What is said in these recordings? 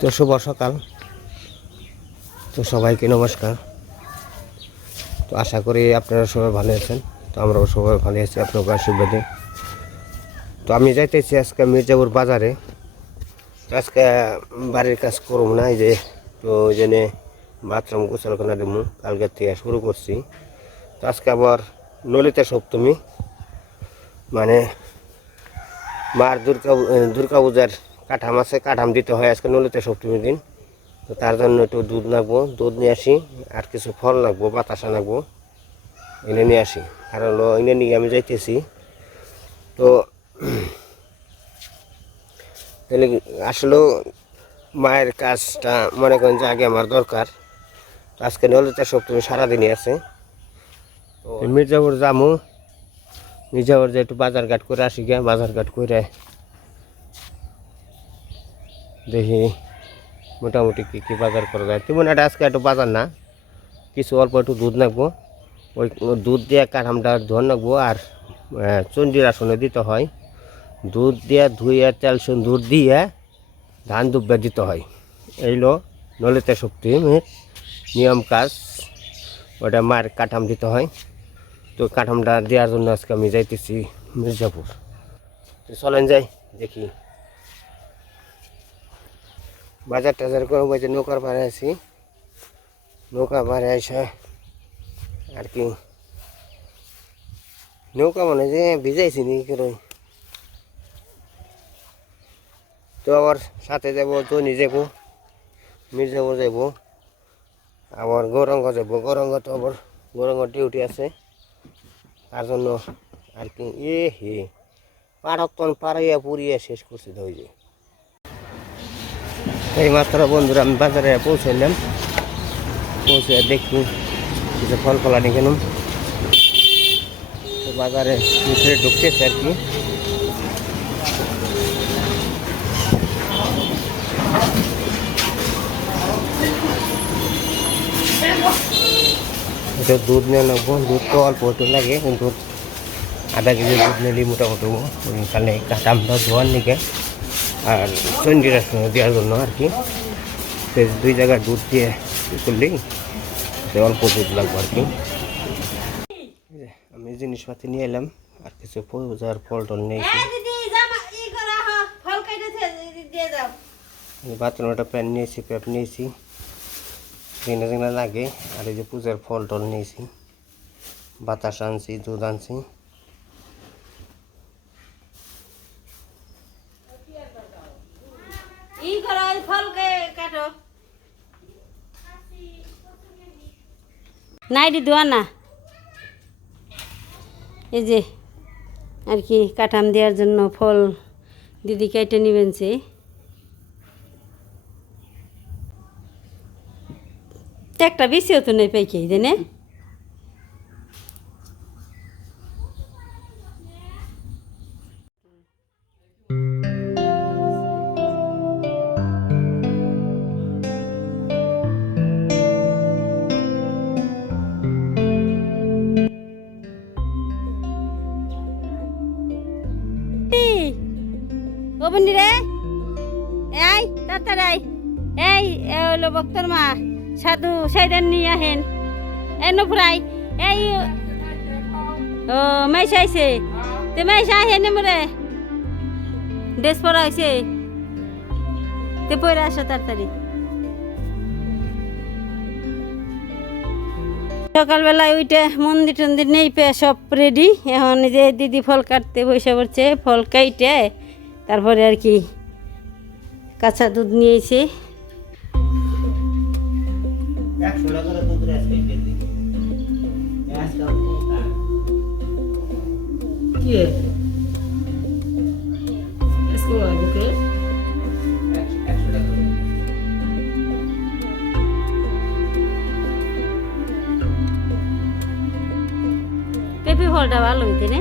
তো শুভ সকাল। তো সবাইকে নমস্কার। তো আশা করি আপনারা সবাই ভালো আছেন। তো আমরাও সবাই ভালো আছি। আপনাকে আশীর্বাদে তো আমি যাইতেছি আজকে মির্জাপুর বাজারে। আজকে বাড়ির কাজ করব না। এই যে, তো জন্য বাথরুম গোসলখানা দেবো। কালকে থেকে শুরু করছি। তো আজকে আবার নলিতা সপ্তমী। মানে মার দুর্গা দুর্গা পূজার কাঠাম আছে, কাঠাম দিতে হয় আজকে নলিতে সপ্তমীর দিন। তো তার জন্য একটু দুধ লাগবো, দুধ নিয়ে আসি, আর কিছু ফল লাগবো, বাতাসা লাগবো, এনে নিয়ে আসি। কারণ হলো, এনে নিয়ে আমি যাইতেছি। তো, তাহলে আসলেও মায়ের কাজটা মনে করেন যে আগে আমার দরকার। আজকে নলিতা সপ্তমী সারাদিনই আছে। মির্জাপুর যামু। মির্জাপুর যে একটু বাজার ঘাট করে আসি গিয়া বাজার ঘাট করে দেখি মোটামুটি কী কী বাজার করা যায়। তেমন একটা আজকে একটু বাজার না, কিছু অল্প একটু দুধ নাকবো। ওই দুধ দিয়ে কাঠামটা ধোয়া নাকবো আর চণ্ডীর আসনে দিতে হয়। দুধ দিয়ে ধুইয়া তেল দুধ দিয়ে ধান দুব্বা দিতে হয়। এইলো নলিতে সপ্তমীর নিয়ম কাজ, ওটা মার কাঠাম দিতে হয়। তো কাঠামটা দেওয়ার জন্য আজকে আমি যাইতেছি মির্জাপুর। চলেন যাই, দেখি। বাজার টাজার করে বলছে নৌকার পাড়ে আছি। নৌকা পাড়ে এসে আর কি। নৌকা মানে যে ভিজাইছি নি করে। তো আবার সাথে যাব তো নিজে যাব, মির্জাপুর যাব, আবার গৌরঙ্গ যাব। গৌরঙ্গ তো আবার, গৌরঙ্গ ডিউটি আছে। তার জন্য আর কি, এ হে, পাড়াতন পাড়াইয়া পুড়িয়া শেষ করছে তো ওই যে এই মাত্র বন্ধুরা আমি বাজারে পৌঁছাইলাম। পৌঁছে দেখি কিছু ফল ফলানি কেন তো বাজারে ভিতরে ঢুকতেছে আর কি। এটা দুধ নিয়ে নেব। দুধ তো অল্প একটু লাগে, কিন্তু আধা কেজি দুধ নিলে মোটামুটি ওইখানে কাটামটা ধোয়ার নিকে। আর আসনে দেওয়ার জন্য আর কি। সে দুই জায়গায় দুধ দিয়ে করলেই সে অল্প দুধ লাগবে আর কি। আমি জিনিসপাতি নিয়ে এলাম আর কিছু পূজার ফল টল নিয়েছি এই দিদি জামা ই করা হ ফল কেটেছে দিয়ে দাও বাথরুম একটা প্যান নিয়েছি প্যাপ নিয়েছি। যেখানে যেখানে লাগে আর এই যে পূজার ফল টল নিয়েছি। বাতাস আনছি দুধ আনছি ই করো ওই ফল কে কাটো নাইটি দেওয়া না এই যে, আর কি কাঠাম দেওয়ার জন্য ফল দিদি কেটে নেবেন সে। একটা বেশি হতো নেই পাইকে দেনে এই তাড়াতাড়ি এই হলো বক্তর মা। সাধু সাইদান নিয়ে আহেন এ নুফরাই এই ও মাইসা আইছে। তে মাইসা আহেন মরে। ড্রেস পরা হয়েছে তে পরে আসো তাড়াতাড়ি। সকালবেলায় ওইটা মন্দির টন্দির নেই পেয়ে সব রেডি এখন যে দিদি ফল কাটতে বসে পড়ছে, ফল কাইটে। তারপরে আর কি কাঁচা দুধ নিয়েছে। পেঁপে ফলটা ভালো হইতে না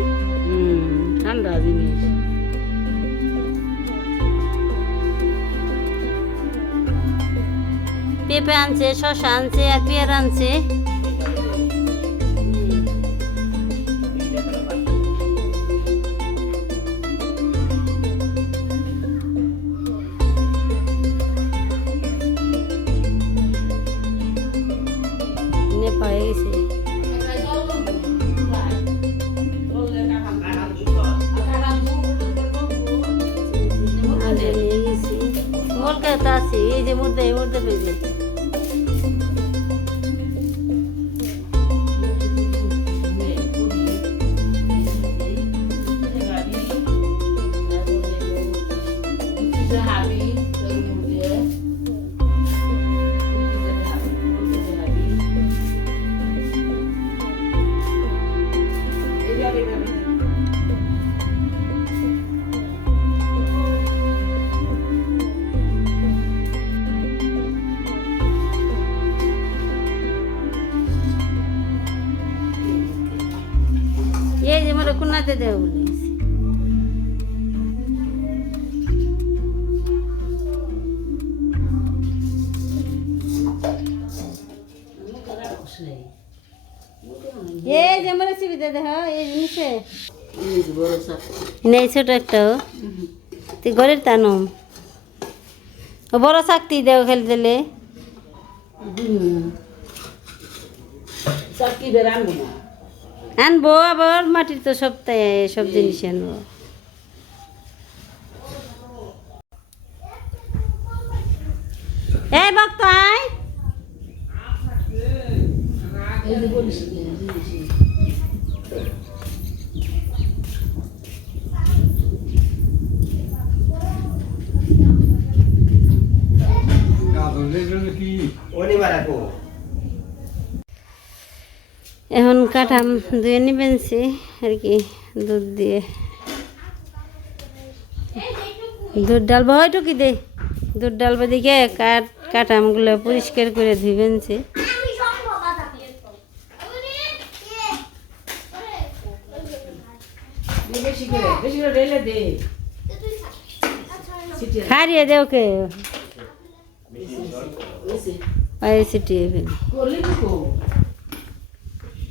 ঠান্ডা জিনিস। পেঁপে আনছে শশা আনছে আর পেয়ারা আনছে। কুনাতে দেব বলেছি এই যে মোরা সুবিধা দেহ এই জিনিসে। নেই ছোট একটা তুই ঘরের টানুম বড় আনব আবার মাটির তো সব সব জিনিস আনব এই ভক্ত আয় এই যে বলিস এখন কাঠাম ধুয়ে নিবেনছি আর কি দুধ দিয়ে। দুধ ডালবো কি দে। দুধ ডালবো দিকে কাঠ কাঠামগুলো পরিষ্কার করে ধুইবেনছি রেলে দে। সিটিয়ে খারিয়ে দেও কে ওইসে ওই সিটিয়ে ফেলি।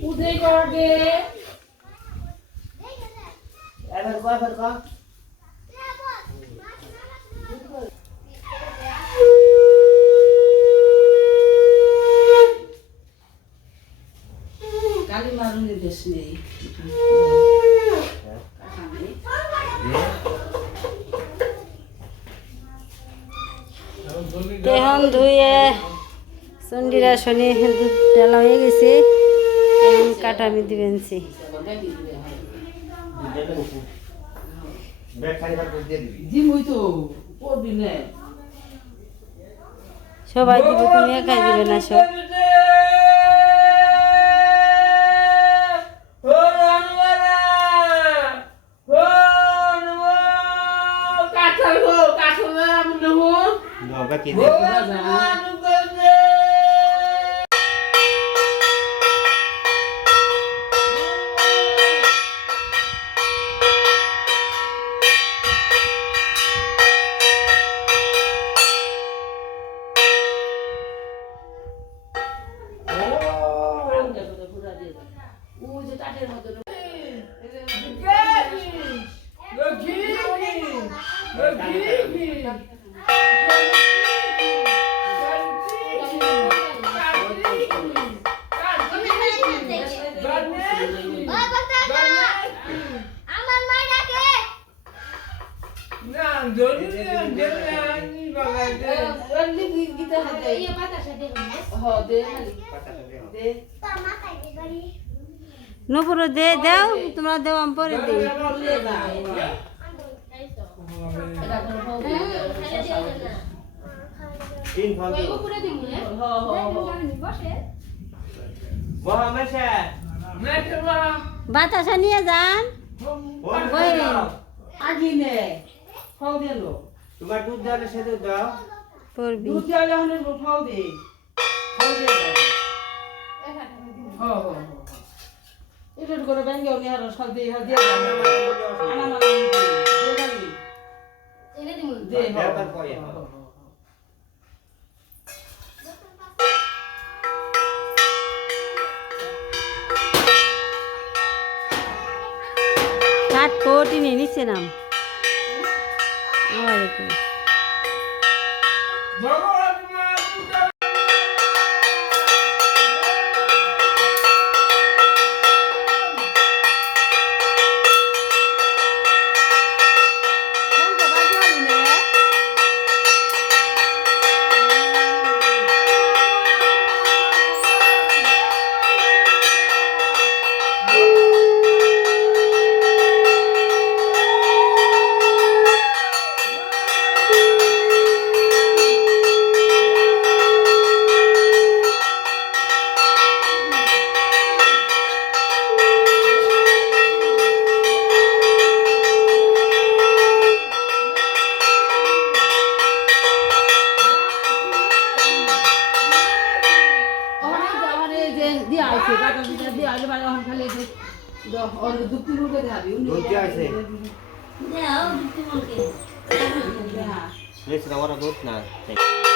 উদয় কর দে এবার কয় এবার কয় কালী মারুনি দেশ নেই কাকা এখন ধুয়ে চন্ডিরা শনি দুধ ডালা হয়ে গেছে এখন কাটামি দিবেনছি সবাই দিবে তুমি একাই দিবে না সব। ও যে টাটের মতো Jangan, jangan, jangan, jangan, jangan, আমার মাই ডাকে ইয়ে বাতাসা দেবেন তো মাথায় দিবারি নপুর দে দেও তোমরা দেও আমি পরে দিই। তিন ফল উপরে বসে মহামেশা বাতাসা নিয়ে যান। বই আগে নে। তোমার দুধ দেওয়ালে সে দুধ দাও। পড়বি দুধ দেওয়ালে হলে ফাও দে। ফাও দে হ হ এটা করে ব্যাঙ্গে উনি আর সব দিয়ে দিয়ে আনা মানা দে এনে দিমু দে দেওয়ার পরে। কাঠ কোটি নিয়ে নিচ্ছে নাম। ওয়ালাইকুম। আছে কাটা পিঠা দিয়ে আইলে বাড়ি এখন খালি একটু দাও, ওর দুপুর মুখে দেখাবি উনি দুধ দিয়ে আছে। দাও দিতে বলকে হ্যাঁ বেশ আমার দুধ না নুপুরে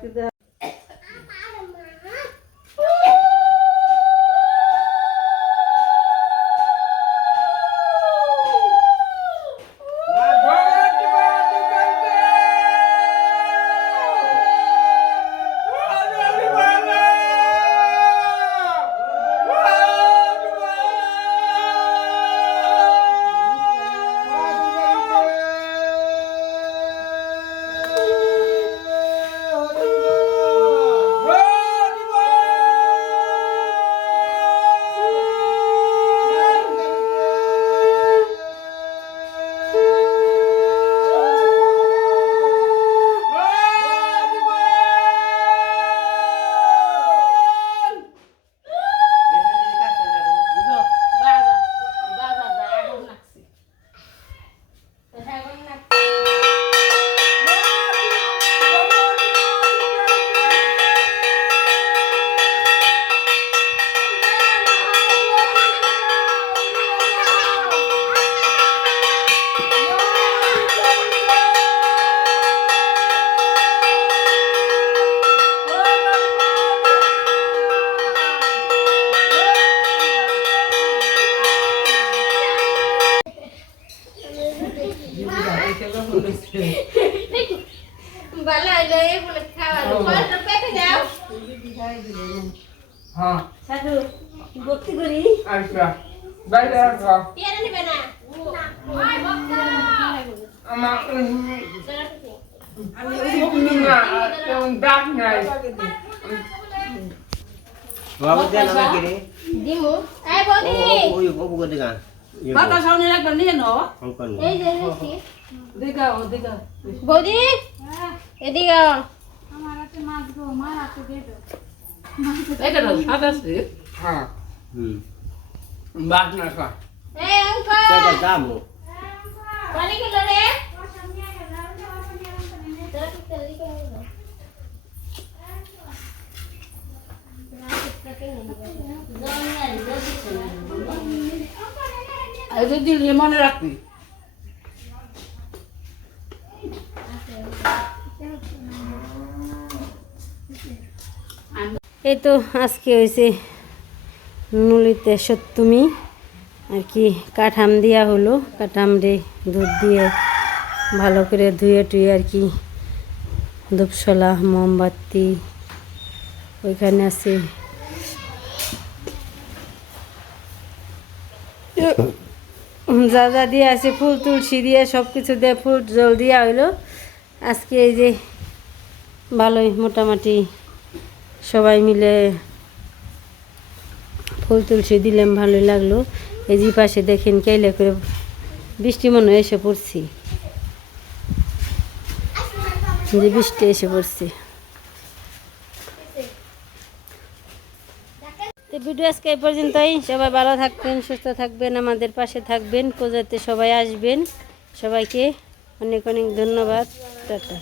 когда এই যে দেখাও দেখাও বৌদি এদিকে আও। এখানে সাদা আছে হ্যাঁ হুম বাদ না খা এই কই যাব পানি গুলো রে তোরা কি করে না দিলি মনে রাখবি। এই তো আজকে হয়েছে নুলিতে সত্যমি, আর কি কাঠাম দেওয়া হলো। কাঠাম রে দুধ দিয়ে ভালো করে ধুয়ে টুয়ে আর কি ধূপশলা মোমবাতি, ওইখানে আছে যা যা দিয়ে আছে, ফুল তুলসী দিয়ে সব কিছু দিয়ে ফুল জল দেওয়া হইল। আজকে এই যে ভালোই মোটামুটি সবাই মিলে ফুল তুলসী দিলাম, ভালোই লাগল। এই যে পাশে দেখেন কেলে করে বৃষ্টি মনে এসে পড়ছি। যে বৃষ্টি এসে পড়ছি। ভিডিও আজকে এই পর্যন্তই। সবাই ভালো থাকবেন, সুস্থ থাকবেন, আমাদের পাশে থাকবেন পূজাতে সবাই আসবেন। সবাইকে অনেক অনেক ধন্যবাদ। টাটা।